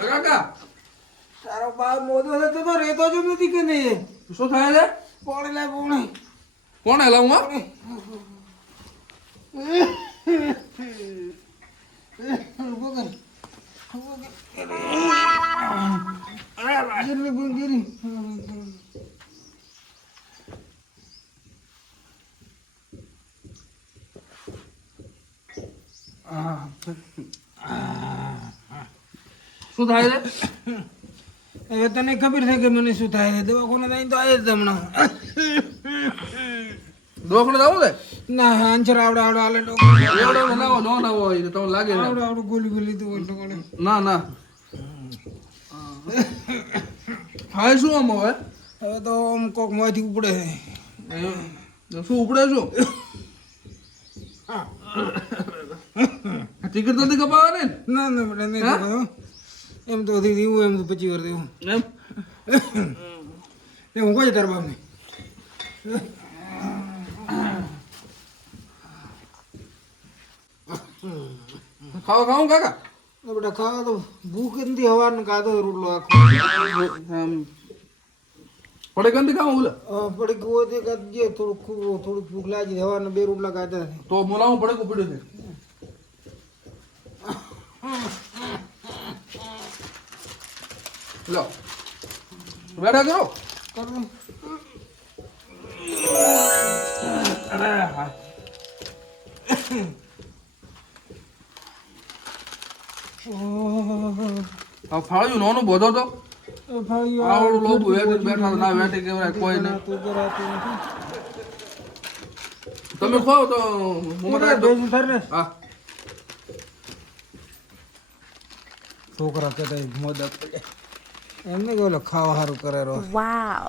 કાકા તારો બાપ મોદો થતો તો રેતો જ નથી કે નહીં. શું થાય છે? પોણી લાય પોણી. કોણ લાવું હા? શું થાય છે? હવે તને ખબર છે કે મને શું થાય છે? દવાખાને જાય તો આવે જ હમણાં. દવાખાને જવું છે? ના આંચર આવડે આવડે હાલે એવડો લાવો ન લાવો હોય તો તમને લાગે છે. આવડે આવડે ગોલી ગોલી તો એટલે ના ના થાય શું આમ હવે? હવે તો આમ કોક માંથી ઉપડે છે. શું ઉપડે શું? ટિકિટ નથી કપાવવાની ને? ના ના બેટા નહીં કપાયો. એમ તો દીવું એમ તો 25 વર્ષ દેવું એમ એ હું કોઈ તાર બાપને ખાવા ખાવું કાકા? બેટા ખાવા તો ભૂખ નથી હવારને ખાધો રોટલો આખો પડે કંદી ખાવું બોલે પડી ગયો તે કાઢજે થોડું ભૂખ લાગી હવારને 2 રોટલા ખાધા તો બોલાવું પડે કે પડ્યું છે? લો બેઠા કરો. અરે હા ફાળ્યું નાનું બધો તો આવડું લોબુ વેઠી બેઠા ના વેઠી કહેવાય કોઈ નહીં. તમે ખાઓ તો હા છોકરા કહેતા મોદક એમને કે ખાવા સારું કરે રો. Wow.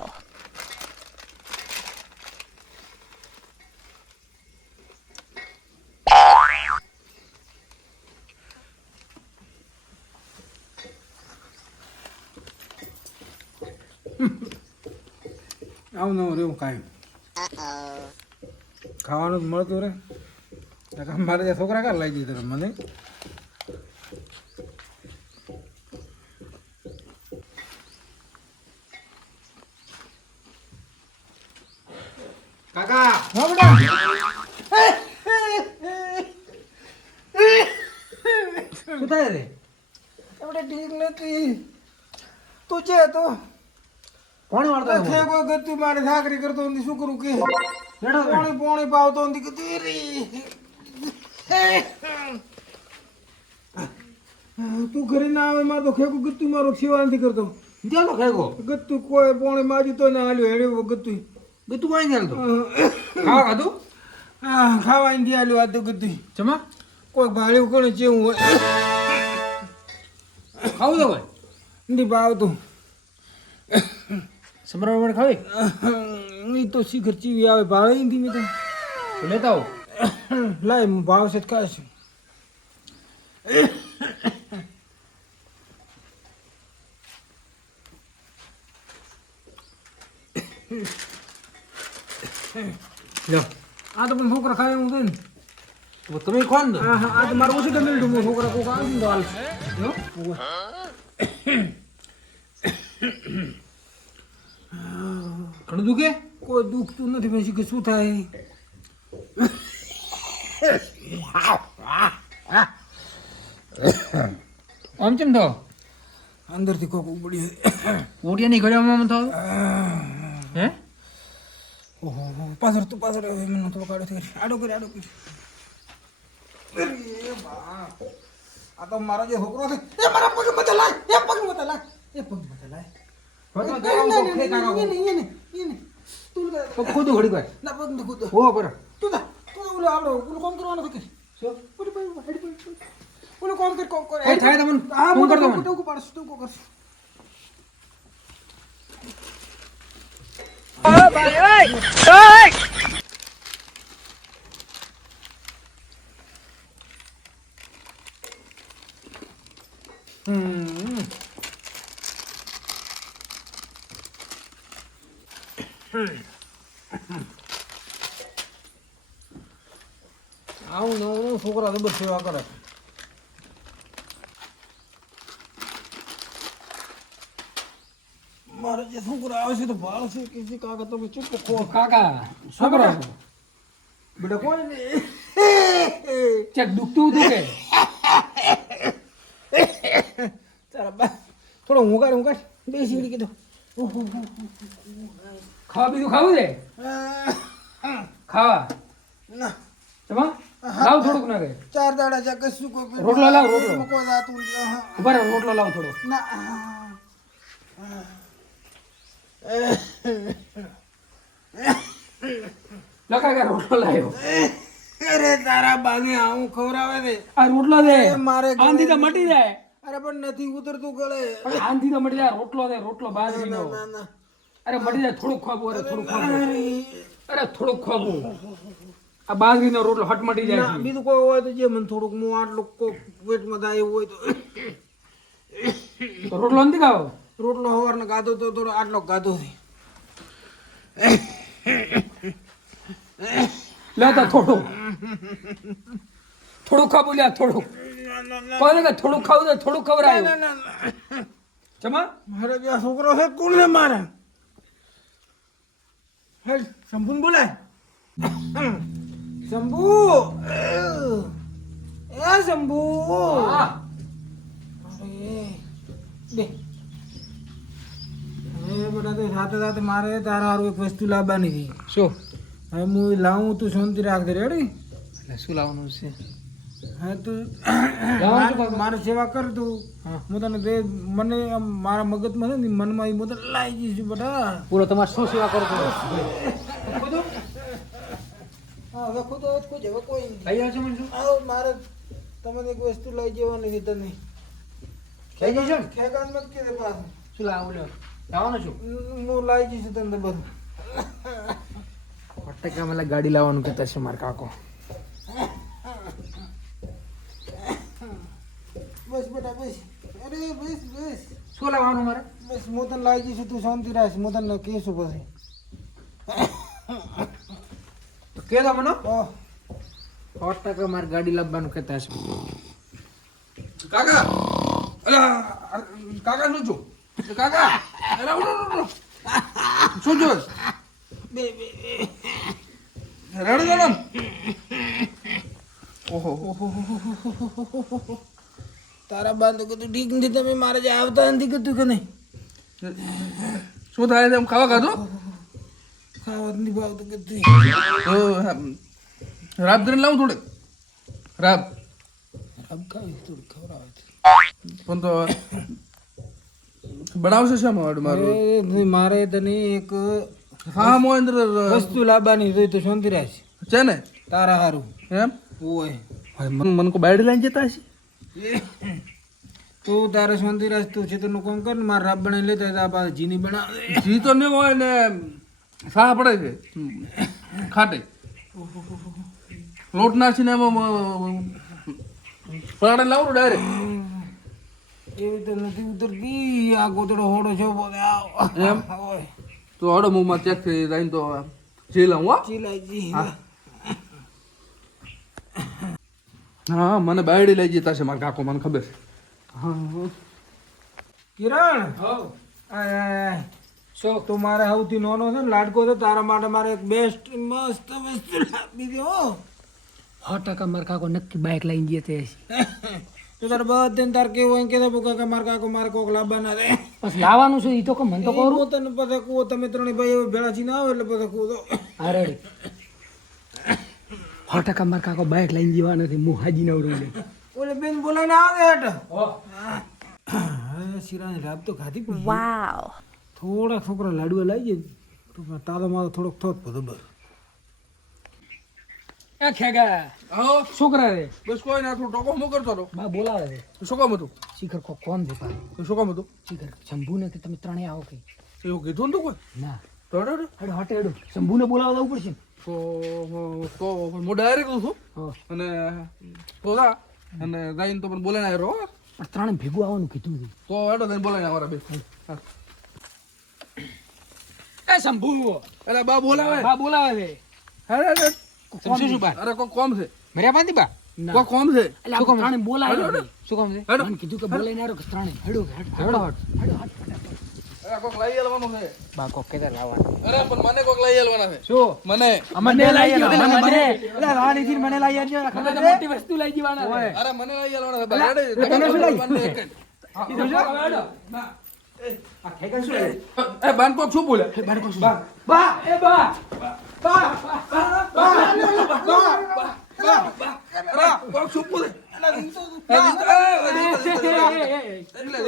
આવું નવું રેવું કાંઈ ખાવાનું જ મળતું રે. મારે ત્યાં છોકરા કાં લાગી દીધા મને. કાકા હા બેટા શું થાય રે? આપણે ઠીક નથી તું છે તો કોણ વાળતો છે? કોઈ ગતિ મારે ઠાકરી કરતો નથી શું કરું કે પોણી પોણી પાવતો નથી કે તું ઘરે ના આવે મારે તો ખેકું ગતું મારો સેવા નથી કરતો. ચાલો ખેકો ગતું કોઈ પોણી મારી તો ના હાલ્યો હેડે ગતું ગતું કોઈ નહીં હાલતો. ખાવા ખાધું? હા ખાવા નથી હાલ્યો આ તો ગતું જમા કોઈ ભાડ્યું કોને ચેવું હોય ખાવું તો હોય નથી ભાવતું. સમરાવણ ખાવી એ તો શીખર ચીવી આવે ભાવે નથી મેં તો લેતા આવો. લાય ભાવ છે ખાશ. લો આ તો પણ છોકરા ખાય હું ને તમે કોણ દો? હા હા આ તો મારું ઓછું તમે લીધું છોકરા કોક આવી તો હાલ ઘણું દુખે? કોઈ દુખતું નથી પછી કે શું થાય? આમ કેમ થાવ? અંદરથી કોક ઉપડી ઓડિયાની ઘડિયામાં થાવ? હે ઓહો પાછળ તું પાછળ મને થોડો આડો કરી આડો કરી આડો કરી. અરે બા આ તો મારો જે છોકરો છે એ મારા પગ મત લાય એ પગ મત લાય એ પગ મત લાય. ખોદું ઘડી વાર ના પગ ન ખોદો હો બરા તું ઓલો આવડો ઓલું કામ કરવાનું છે કે શું ઓલું ભાઈ હેડી ભાઈ ઓલું કામ કર એ થાય તમને હા ફોન કર તું તમને. કો પાડસ તું કો કર. આવું નવું છોકરા જબર સેવા કરે. મારે જે છોકરા આવે છે તો ભાળ છે કે છે કાકા તો ચૂપ ખો કાકા છોકરો બેટા કોઈ નહીં ચેક દુખતું હતું કે તારા બા થોડો ઊંઘાડ બેસી વળી કીધું ખાવા બીજું ખાવું છે ખાવા ના જમા લાવ થોડુંક ના કે 4 દાડા છે કશું કોઈ રોટલો લાવ રોટલો કોઈ જાતું ઉભા રહો રોટલો લાવ થોડો ના લો કાકા રોટલો લાવ્યો અરે તારા બાને આવું ખવરાવે છે આ રોટલો દે મારે આંધી તો મટી જાય અરે પણ નથી ઉતરતું ગળે આંધી તો મટી જાય રોટલો બાજરીનો ના અરે મટી જાય થોડુંક ખાવું અરે થોડુંક ખાવું આ બાજરીનો રોટલો હટ મટી જાય ના બીજું કોઈ હોય તો જે મને થોડુંક હું આટલું પેટમાં થાય એવું હોય તો રોટલો નથી ખાવો રોટલો સવારનો ગાધો તો થોડો આટલો ગાધો છે લે તો થોડુંક ખાવું લે થોડુંક કોને કે થોડુંક ખાવું તો થોડુંક ખવડાય જમા મારે જે આ છોકરો છે કોને મારે હે શંભુને બોલાય શંભુ એ શંભુ અરે બે બેટા તો સાથે સાથે મારે તારા હારું એક વસ્તુ લાવવાની હતી શું હવે હું લાવું તું શાંતિ રાખજે રેડી એટલે શું લાવવાનું છે હા તું લાવવાનું શું મારી સેવા કર તું હું તને દે મને આમ મારા મગજમાં છે ને મનમાં હું તને લાવી જઈશ બેટા પૂરો તમારે શું સેવા કરતો હા હવે ખુદ કોઈ હવે કોઈ નહીં ખાઈ આવશે મને શું આવો મારે તમને એક વસ્તુ લઈ જવાની છે તને ખાઈ જશો ને ખેગાન મત કે પાછું શું લાવું લ્યો લાવવાનું શું હું લાવી જઈશ તને બધું ફટાકા મને ગાડી લાવવાનું કહેતા છે મારા કાકો બસ બેટા બસ અરે બસ બસ શું લાવવાનું મારે બસ હું તને લાવી જઈશ તું શાંતિ રાખ હું તને કહીશું પછી તો કે દો મને હા ફટાકા મારે ગાડી લાવવાનું કહેતા છે કાકા અલા કાકા શું છું કાકા અરે શું છો બે બે રડી ગયો ઓહો તારા બાંધો કીધું ઠીક નથી તમે મારે જે આવતા નથી કીધું કે નહીં શું થાય છે એમ ખાવા ખાધું ખાવા નથી ભાવતું કીધું રાબ કરીને લાવું થોડે રાબ રાબ ખાવી થોડું ખવડાવે પણ તો બનાવશે છે મારું મારે તને એક હા મોહેન્દ્ર વસ્તુ લાવવાની જોઈ તો શાંતિ રાખ છે ને તારા હારું એમ ઓય ભાઈ મન કો બાયડી લઈને જતા હશે તું તારે શાંતિ રાખ તું છે તનું કામ કર ને મારે રાબ બનાવી લેતા હતા પાછા જીની બનાવે જી તો નહીં હોય ને સાહ પડે છે ખાટે લોટ નાખીને એમાં પરાડે લાવું ડાયરેક્ટ એવી તો નથી ઉતરતી આ ગોતડો હોડો છો બોલે એમ તો હડો મુંમાં ચેક થઈ જાય તો જી લઉં હો ચીલાજી હા મને બાયડી લઈ જતા છે મારા કાકો મને ખબર છે હા કિરણ હો આય આય શું તું મારે સૌથી નાનો છે ને લાડકો છે તારા માટે મારે એક બેસ્ટ મસ્ત વસ્તુ લાવી દે હો 100% મારા કાકો નક્કી બાઇક લઈને જતે હશે તો તારે બધે તાર કેવું હોય કે કાકા મારા કાકો મારે કોક લાવવાના રે બસ લાવવાનું શું ઈ તો કે મને તો કરું તને પછી કુવો તમે ત્રણે ભાઈ ભેળા થી ના આવે એટલે પછી કુવો હા રેડી 100% મારા કાકો બાઇક લઈને જવા નથી હું હાજી નવડું લે ઓલે બેન બોલાઈને આવે હેઠ હવે શીરાની રાત તો ખાધી પણ Wow. થોડા છોકરા લાડવા લાવી જાય તો તારો મારો થોડોક થોત બરોબર એ ખેગા આવો છોકરા રે બસ કોઈ ના થોડું ટોકો હું કરતો હતો બા બોલાવે છે શું કામ હતું શિખર કોણ છે પા શું કામ હતું શિખર શંભુ ને કે તમે ત્રણેય આવો કઈ એવું કીધું ને કોઈ ના તો હેડો હેડો હટે હેડો શંભુને બોલાવવા જવું પડશે ને. તો હું ડાયરેક્ટ છું હા અને તો જા અને જઈને તો પણ બોલાઈને આવ્યો હો. પણ ત્રણે ભેગું આવવાનું કીધું હતું તો હેડો જઈને બોલાઈને અમારા બે એ શંભુ એટલે બા બોલાવે બા બોલાવે છે હેડ હેડ શું શું બા અરે કોઈ કોમ છે મર્યા બાંધી બા કોઈ કોમ છે એટલે આ ત્રણે બોલાવે શું કામ છે હેડો. મને કીધું કે બોલાઈને આવ્યો કે ત્રણે હેડો હેડો હેડો હેડો અરે કોક લઈ આવવાનું છે બા કોક કેતા લાવવાનું અરે પણ મને કોક લઈ આવવાના છે શું મને મને લઈ ગયો મને એટલે રાણી થી મને લઈ આવજો મને તો મોટી વસ્તુ લઈ જવાના છે અરે મને લઈ આવવાના છે બરાબર તને શું લઈ? આ ખેકન શું એ બાન કોક શું બોલે બાન કોક શું બા એ બા અરે કોક શું બોલે એટલે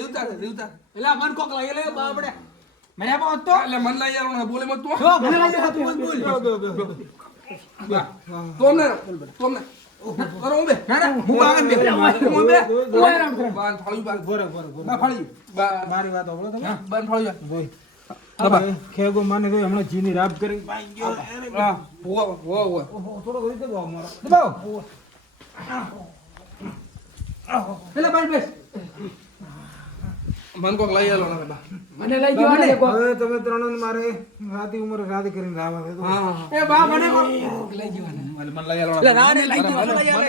રીવતા એલા મન કોક લઈ લે બા આપણે મને પહોંચ તો એટલે મન લઈ આવવાનું બોલે મત તું જો મને લઈ જા તું બોલ તોમને અરે ઉભે હું બાગન બે ઉભે ઓય રામ કરે બાન ફાળી બાન બોરે બોરે ના ફાળી બા મારી વાત સાંભળો તમે બાન ફાળી બોય ખેગો માને તો હમણાં જીની રાબ કરી પાઈ ગયો હા વો વો વો થોડો કરી દો મારો દબાવ એલા બાઈ બેસ મન કોક લઈ આવવાના બા મને લઈ જવાના છે કોક હવે તમે ત્રણ મારે રાતી ઉંમરે રાતે કરીને રાવા છે તો હા એ બા મને કોક લઈ જવાના મને લઈ આવવાના રાને લઈ જવાના મને લઈ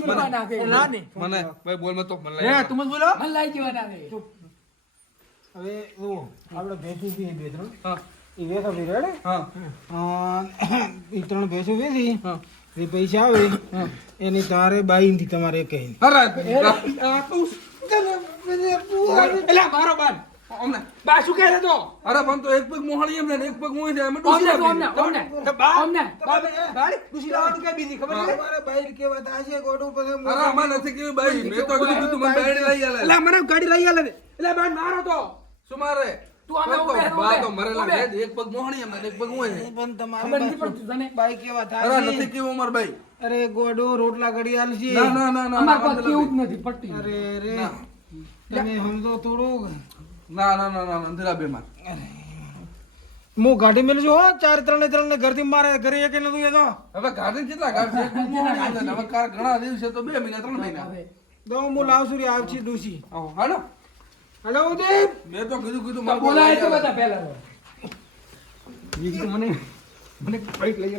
જવાના છે રાને મને ભાઈ બોલ મત તો મને લઈ હે આવવાના. તું મત બોલો મને લઈ જવાના છે હવે જો આપણે ભેંસું બી બે ત્રણ હા એ વેચો બી રેડે હા એ ત્રણ ભેંસું વેચી હા એ પૈસા આવે એની તારે બાઈનથી તમારે એક કઈ અરે આ તું એલા મારો બાન અમને બા શું કહે છે તો અરે પણ તો એક પગ મોહળી એમ ને એક પગ મોહી છે અમે ઓમને ડૂસી ઓમને ઓમને ઓમને બાળી ખુશી લાવવાનું કઈ બીજી ખબર છે મારે બાઈર કેવા થાશે ગોડું પછી અરે આમાં નથી કેવી બાઈ મેં તો કીધું તું મને બાયડી લઈ આલે એલા મને ગાડી લઈ આલે એલા બાન મારો તો શું મારે તું આમે પણ તો ઉભે, બા તો ઉભે, મરેલા ઉભે. છે, એક પગ મોહણી એમ ને એક પગ મોહી છે પણ તમારે ખબર નથી પડતી તને બાઈ કેવા અરે થાશે નથી કેવું અમાર બાઈ અરે ગોડો રોટલા ઘડી આલશે ના ના ના ના અમાર ના, કોઈ કેવું જ નથી પડતી અરે રે ના. તમે સમજો થોડું ના ના ના ના અંધેરા બે માં હું ગાડી મેલું છું હો ચાર ત્રણ ને ઘરથી મારે ઘરે એક નતું એ તો હવે ગાર્ડન કેટલા ગાર્ડ છે એક પગ મોહણી છે ને હવે કાર ઘણા દિવસે તો 2 મહિના 3 મહિના તો હું લાવશું રે આવશે દોશી આવો હાલો હલો ઉદીપ મેં તો કીધું તો મારે બોલાય તો લઈ આલે. બધા પહેલા મને મને બાઈક લઈ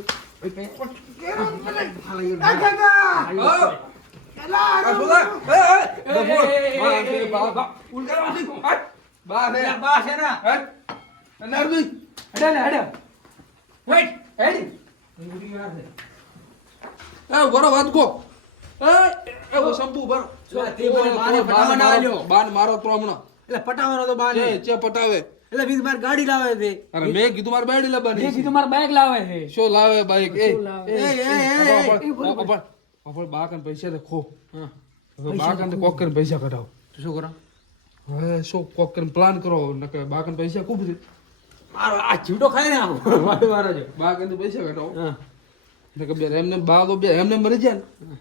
હા. આ સોદા. એ, બોલ. બા છે, બા. ઉલટાવાથી. હટ. બા છે. બા છે ને હટ. અને અરબી. હેડે ને હેડે વેઇટ હેડી એ, ગોરો વાત કો. એ, ઓ શંભુ બરો. તે મને બાને પટાવવાના આલ્યો. બાન મારો તો હમણાં. એટલે પટાવાનો તો બાને ચે પટાવે. એટલે બીજ માર ગાડી લાવે છે અરે મેં કીધું મારે બાયડી મેં લાવવાની છે. કીધું મારા બાઈક લાવે છે શું લાવે બાઈક એ શું લાવે? બા કન પૈસા દે ખો હવે બા કન કોક કરીને પૈસા કઢાવો શું કરો હવે શું કોક કરીને પ્લાન કરો નકે બા કન પૈસા ખૂબ છે મારો આ ચીવડો ખાય ને આમ મારો મારો જો બા કન પૈસા કઢાવો નકે બે એમને બા તો બે એમને મરી જાય ને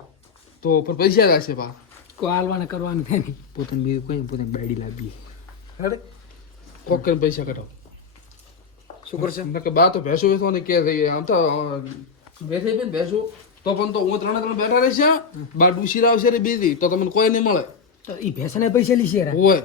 તો પર પૈસા જશે બા કોઈ હાલવાને કરવાનું છે નહીં પોતાનું બીજું કોઈ પોતાની બાયડી લાવીએ હેડે કોક કરીને પૈસા કઢાવો શું કરશે નકે બા તો ભેંસો વેચો ને કે થઈ આમ તો બેઠી બેન ભેંસો તો પણ તો હું ત્રણે બેઠા રહેશે બા ડૂસી આવશે રે બીજી તો તમને કોઈ નહીં મળે તો ઈ ભેંસને પૈસા લીશે યાર હોય